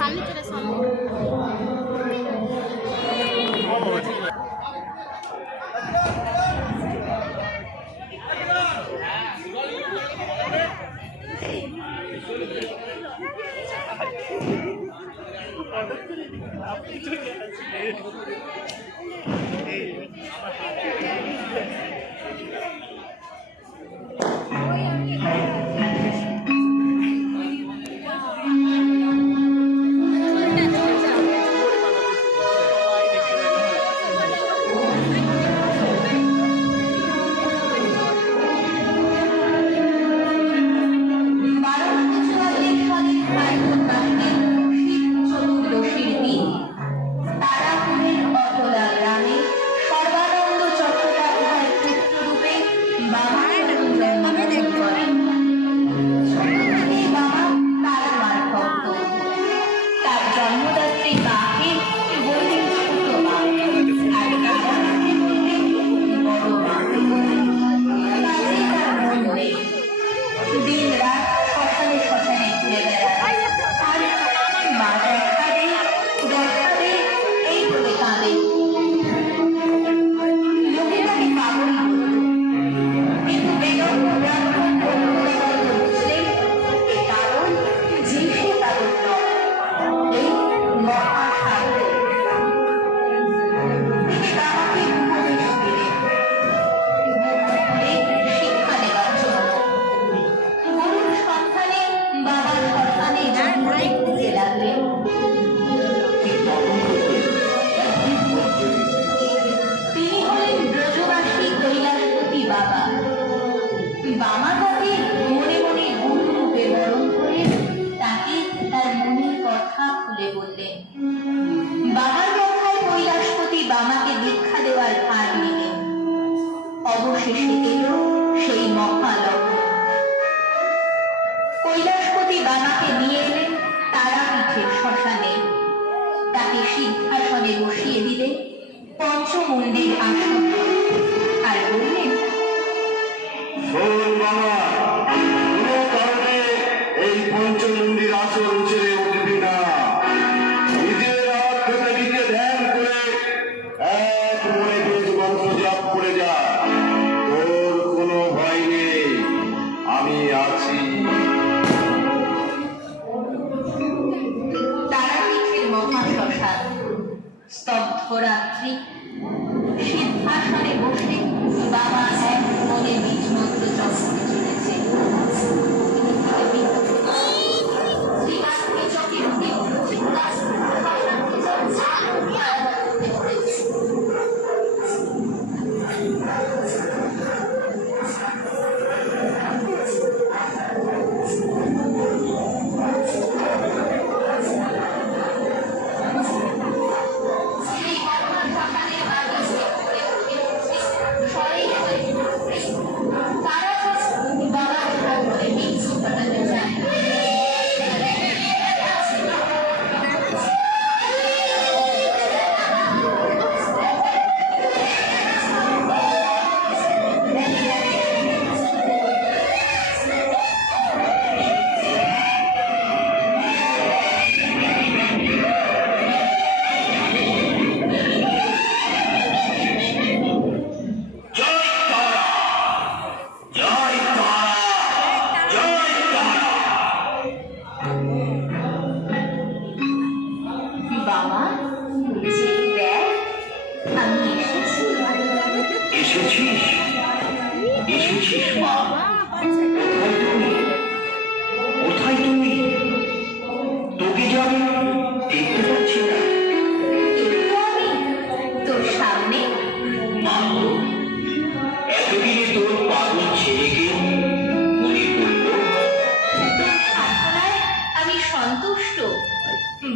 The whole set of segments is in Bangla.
सामने चले सामने কৈলাসপতি বামাকে নিয়ে এলেন তারাপীঠের শ্মশানে। তাকে সিংহাসনে বসিয়ে দিলেন পঞ্চমুণ্ডের আসন আর বললেন, এই পঞ্চমুণ্ডির আসন ছেড়ে উঠবি না। নিজের আত্মকে ধ্যান করে এক মনে বেদ মন্ত্র জপ করে যা। তোর কোনো ভয় নেই, আমি আছি। তারাপীঠের মহাশ্মশান, স্তব্ধ রাত্রি। সিংহাসনে বসে বাবা এক মনে বীজ মন্ত্র জপ করে চলেছে।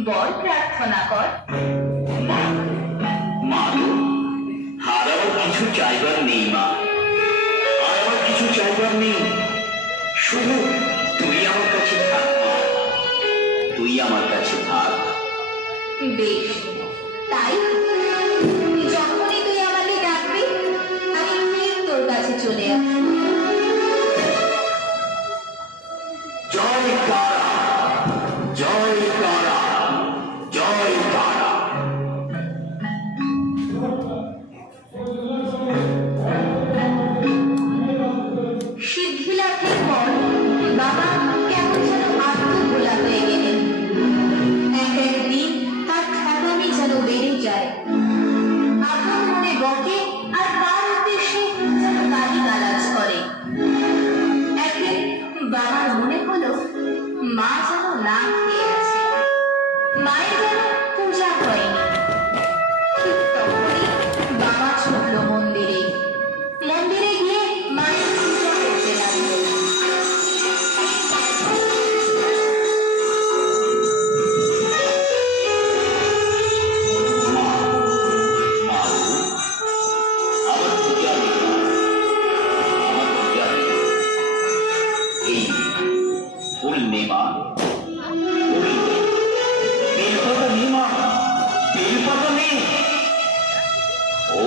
বল প্রার্থনা কর। মা, আর আমার কিছু চাইবার নেই মা, আর আমার কিছু চাইবার নেই, শুধু তুমি আমাকে বেশ, তাই যখনই তুই আমাকে ডাকবি আমি ঠিক তোর কাছে চলে আসবো। জয় তারা, জয় তারা, জয় তারা। সিদ্ধি লাভের পর বাবা কেমন যেন আত্মভোলা হয়ে গেলেন। এক একদিন তার ঠেকামি যেন বেড়ে যায়। আপন মনে বকে আর তার উদ্দেশ্যে যেন গালিগালাজ করে। একদিন বাবার মনে হলো মা যেন না খেয়ে আছে, মায়ের যেন পূজা হয়নি। ঠিক তখনই বাবা ছুটল মন্দিরে। মন্দিরে গিয়ে মায়ের পূজা করতে লাগলো। আমার পূজা নেই, আমার পূজা নেই। এই ফুল নেমা, ফুল বেলপাতা নেমা, বেলপাতা নেই। ও,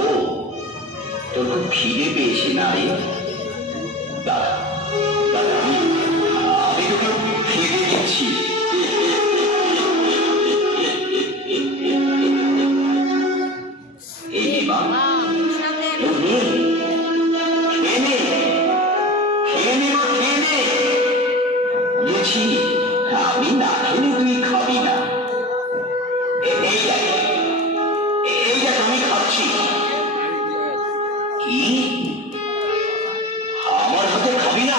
তোর খুব খিদে পেয়েছে না রে? দাদা, দাদা, আমি তোকে খেতে দিচ্ছি। এই নেমা, তোর নেই, খেয়ে নে, খেয়ে নে মা, খেয়ে নে। বলেছি আমি না খেলে তুই খাবি না। এই দেখ, এই দেখ আমি খাচ্ছি। কি? আমার হাতে খাবি না?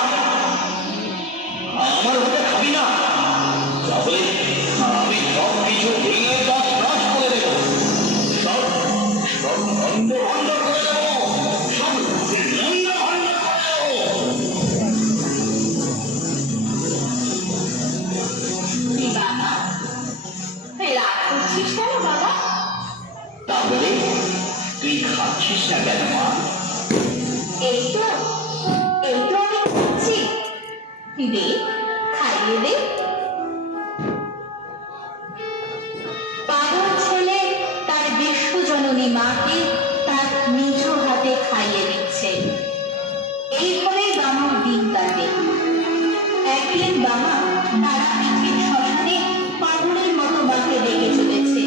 আমার হাতে খাবি না? তাহলে আমি সব কিছু ভেঙে তছনছ করে দেবো। সব সব বন্ধ বন্ধ করে দেবো। সব বন্ধ বন্ধ করে দেবো। বাবা, রাগ করছিস কেন বাবা? তাহলে তুই খাচ্ছিস না কেন মা? এই তো আমি খাচ্ছি। দে, খাইয়ে দে। পাগল ছেলে তার বিশ্বজননী মাকে তার নিজ হাতে খাইয়ে দিচ্ছে। এইভাবে বামার দিন কাটে। একদিন বামা তারা পৃথিবীর শ্মশানে পাগলের মতো মাকে ডেকে চলেছে।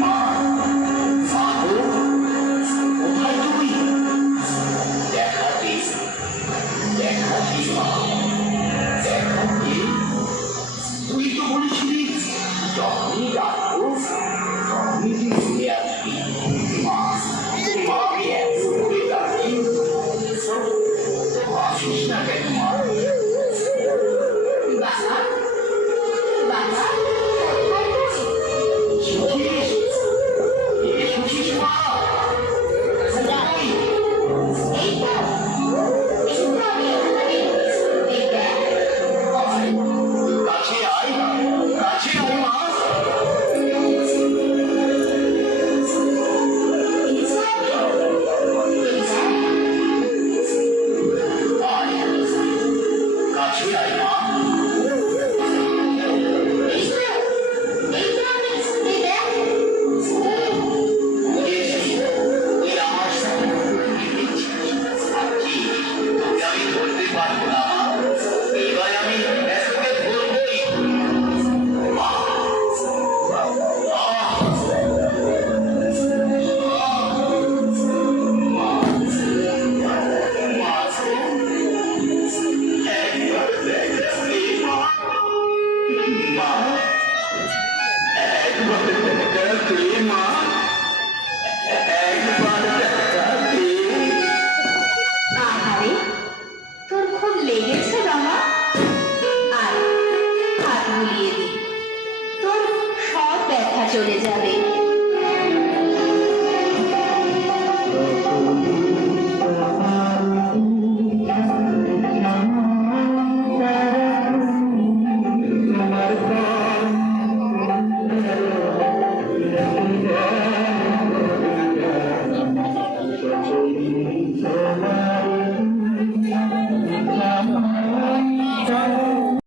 মা, মা গো, কোথায় তুমি? দেখা দে, দেখা দে মা, দেখা দে। তুই তো বলেছিলি যখনই ডাকবো তখনই তুই চলে আসবি। মা, মাকে এত করে ডাকি, আসিস না কেন মা?